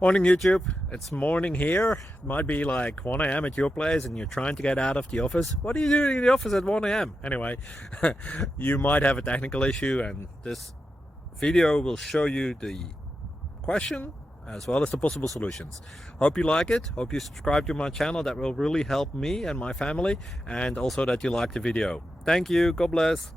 Morning YouTube, it's morning here. It might be like 1 a.m. at your place and you're trying to get out of the office. What are you doing in the office at 1 a.m.? Anyway, you might have a technical issue and this video will show you the question as well as the possible solutions. Hope you like it, hope you subscribe to my channel. That will really help me and my family, and also that you like the video. Thank you, God bless.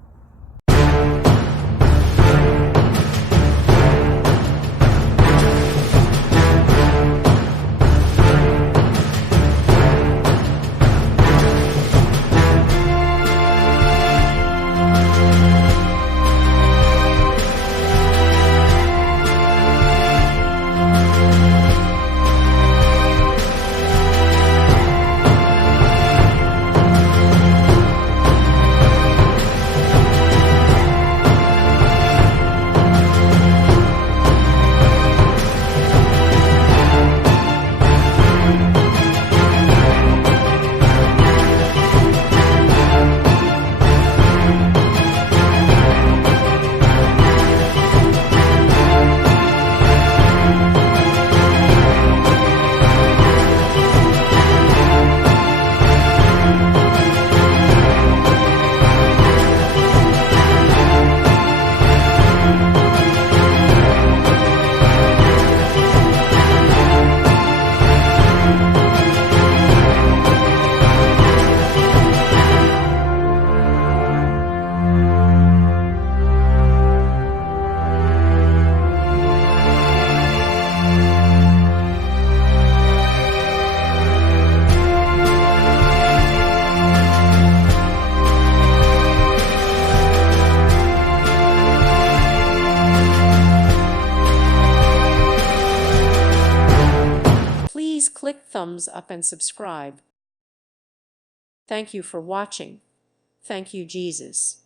Please click thumbs up and subscribe. Thank you for watching. Thank you, Jesus.